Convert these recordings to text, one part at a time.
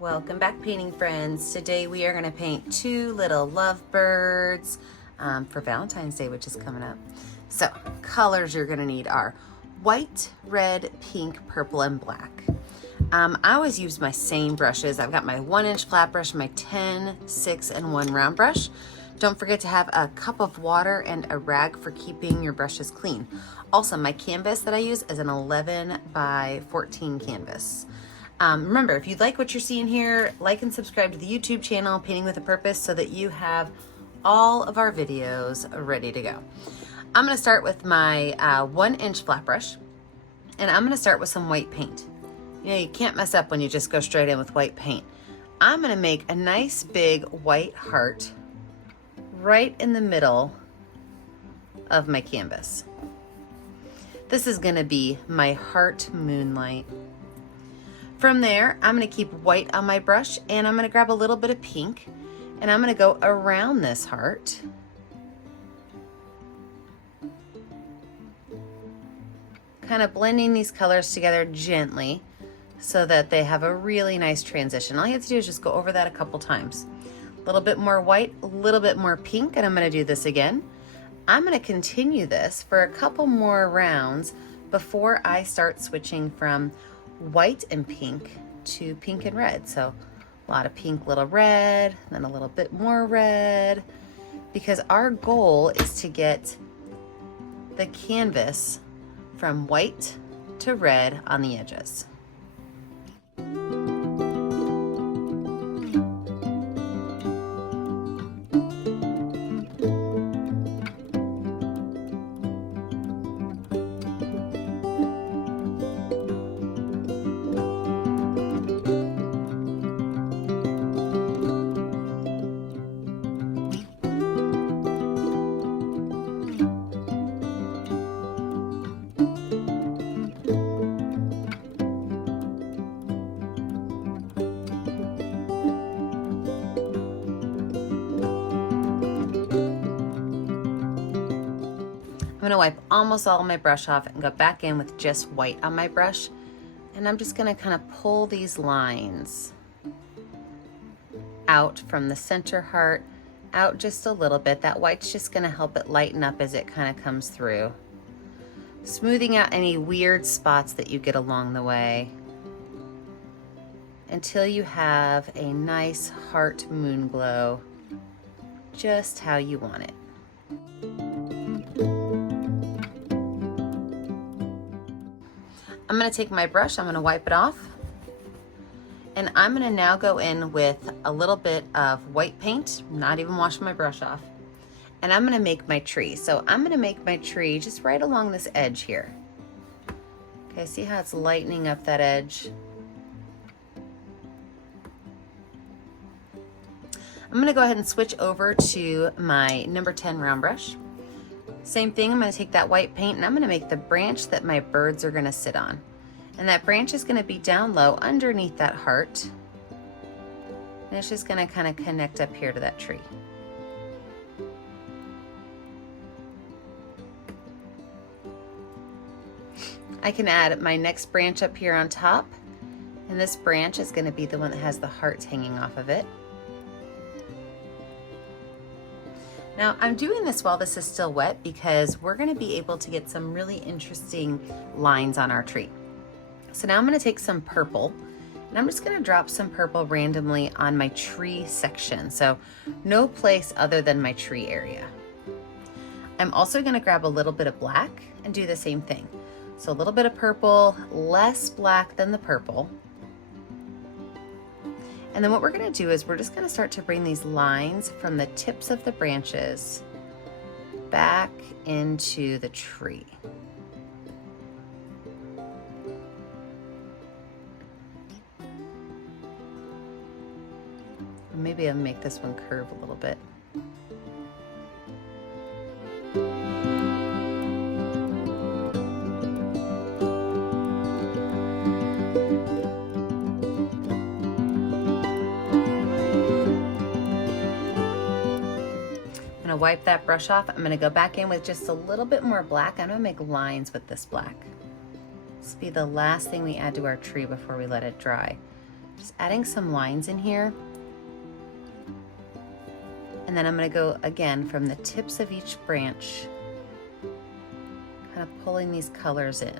Welcome back, painting friends. Today we are going to paint two little lovebirds for Valentine's Day, which is coming up. So colors you're going to need are white, red, pink, purple, and black. I always use my same brushes. I've got my 1-inch flat brush, my 10, 6, and 1 round brush. Don't forget to have a cup of water and a rag for keeping your brushes clean. Also, my canvas that I use is an 11 by 14 canvas. Remember, if you like what you're seeing here, like and subscribe to the YouTube channel, Painting with a Purpose, so that you have all of our videos ready to go. I'm gonna start with my 1-inch flat brush, and I'm gonna start with some white paint. You know, you can't mess up when you just go straight in with white paint. I'm gonna make a nice big white heart right in the middle of my canvas. This is gonna be my heart moonlight. From there, I'm gonna keep white on my brush, and I'm gonna grab a little bit of pink, and I'm gonna go around this heart. Kind of blending these colors together gently so that they have a really nice transition. All you have to do is just go over that a couple times. A little bit more white, a little bit more pink, and I'm gonna do this again. I'm gonna continue this for a couple more rounds before I start switching from white and pink to pink and red. So a lot of pink, little red, then a little bit more red, because our goal is to get the canvas from white to red on the edges. I'm gonna wipe almost all of my brush off and go back in with just white on my brush. And I'm just gonna kind of pull these lines out from the center heart, out just a little bit. That white's just gonna help it lighten up as it kind of comes through. Smoothing out any weird spots that you get along the way until you have a nice heart moon glow, just how you want it. I'm gonna take my brush, I'm gonna wipe it off, and I'm gonna now go in with a little bit of white paint, not even washing my brush off, and I'm gonna make my tree. So I'm gonna make my tree just right along this edge here. Okay, see how it's lightening up that edge? I'm gonna go ahead and switch over to my number 10 round brush. Same thing, I'm gonna take that white paint and I'm gonna make the branch that my birds are gonna sit on. And that branch is gonna be down low underneath that heart. And it's just gonna kind of connect up here to that tree. I can add my next branch up here on top. And this branch is gonna be the one that has the hearts hanging off of it. Now I'm doing this while this is still wet because we're gonna be able to get some really interesting lines on our tree. So now I'm gonna take some purple and I'm just gonna drop some purple randomly on my tree section. So no place other than my tree area. I'm also gonna grab a little bit of black and do the same thing. So a little bit of purple, less black than the purple. And then what we're gonna do is we're just gonna start to bring these lines from the tips of the branches back into the tree. Maybe I'll make this one curve a little bit. I'm gonna wipe that brush off. I'm gonna go back in with just a little bit more black. I'm gonna make lines with this black. This will be the last thing we add to our tree before we let it dry. Just adding some lines in here. And then I'm going to go again from the tips of each branch, kind of pulling these colors in.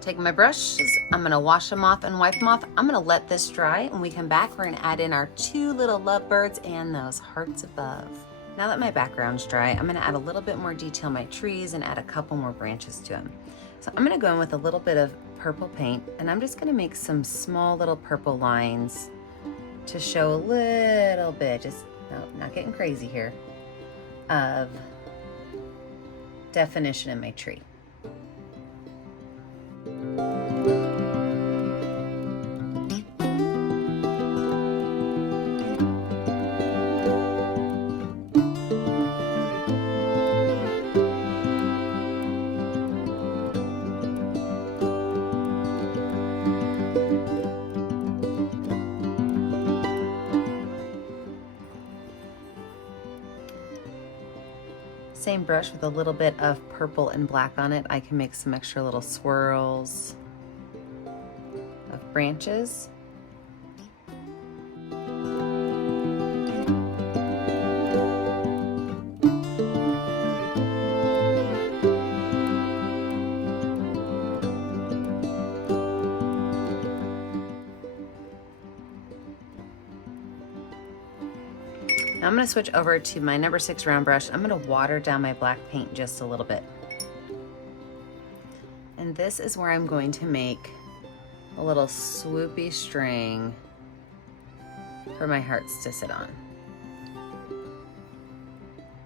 Take my brush, I'm gonna wash them off and wipe them off. I'm gonna let this dry. When we come back, we're gonna add in our 2 little lovebirds and those hearts above. Now that my background's dry, I'm gonna add a little bit more detail on my trees and add a couple more branches to them. So I'm gonna go in with a little bit of purple paint, and I'm just gonna make some small little purple lines to show a little bit, just not getting crazy here, of definition in my tree. Same brush with a little bit of purple and black on it, I can make some extra little swirls of branches. Now I'm going to switch over to my number 6 round brush. I'm going to water down my black paint just a little bit. And this is where I'm going to make a little swoopy string for my hearts to sit on.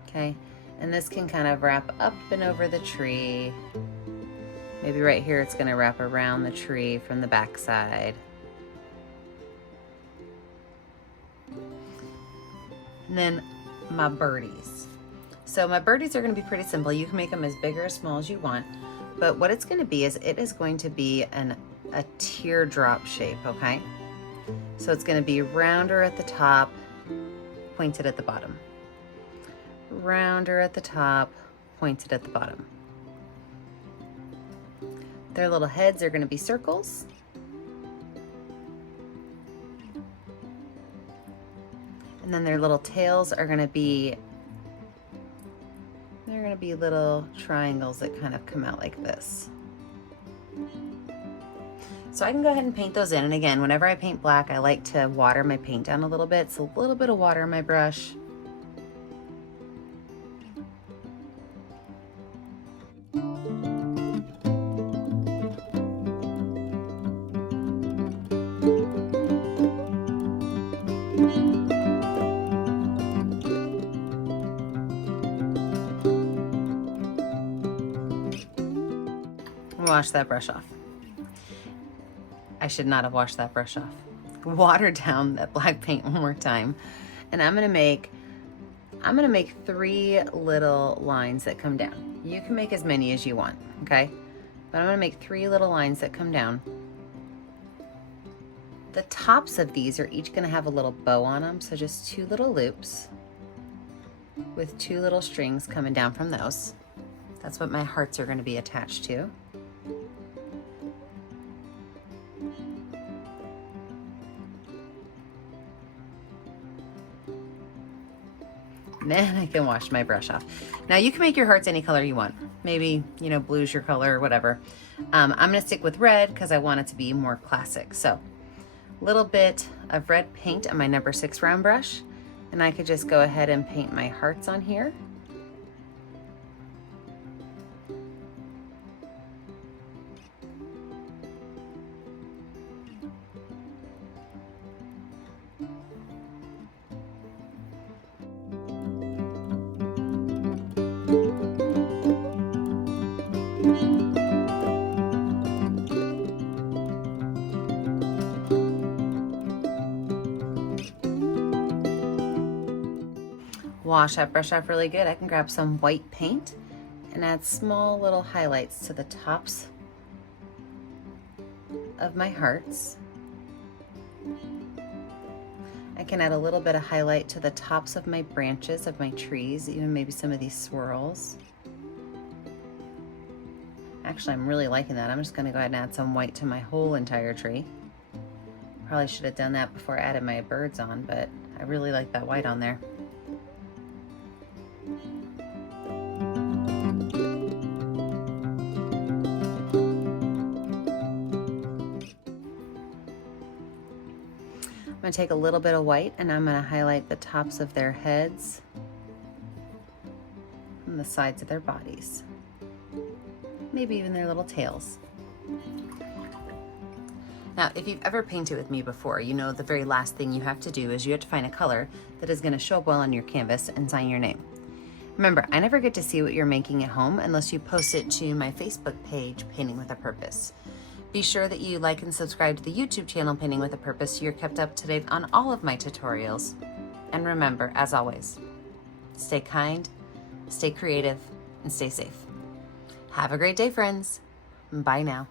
Okay, and this can kind of wrap up and over the tree. Maybe right here it's going to wrap around the tree from the back side. And then my birdies. So my birdies are going to be pretty simple. You can make them as big or as small as you want. But what it's going to be is it is going to be a teardrop shape, okay? So it's going to be rounder at the top, pointed at the bottom. Rounder at the top, pointed at the bottom. Their little heads are going to be circles. And then their little tails are going to be, they're going to be little triangles that kind of come out like this. So I can go ahead and paint those in. And again, whenever I paint black, I like to water my paint down a little bit. So a little bit of water in my brush. Wash that brush off. I should not have washed that brush off. Water down that black paint one more time. And I'm gonna make 3 little lines that come down. You can make as many as you want, okay? But I'm gonna make 3 little lines that come down. The tops of these are each gonna have a little bow on them, so just 2 little loops with 2 little strings coming down from those. That's what my hearts are gonna be attached to. Then I can wash my brush off. Now you can make your hearts any color you want. Maybe, you know, blue's your color or whatever. I'm gonna stick with red because I want it to be more classic. So a little bit of red paint on my number 6 round brush, and I could just go ahead and paint my hearts on here. Wash that brush off really good. I can grab some white paint and add small little highlights to the tops of my hearts. I can add a little bit of highlight to the tops of my branches of my trees, even maybe some of these swirls. Actually, I'm really liking that. I'm just gonna go ahead and add some white to my whole entire tree. Probably should have done that before I added my birds on, but I really like that white on there. I'm gonna take a little bit of white and I'm gonna highlight the tops of their heads and the sides of their bodies. Maybe even their little tails. Now, if you've ever painted with me before, you know the very last thing you have to do is you have to find a color that is gonna show up well on your canvas and sign your name. Remember, I never get to see what you're making at home unless you post it to my Facebook page, Painting with a Purpose. Be sure that you like and subscribe to the YouTube channel, Painting with a Purpose, so you're kept up to date on all of my tutorials. And remember, as always, stay kind, stay creative, and stay safe. Have a great day, friends. Bye now.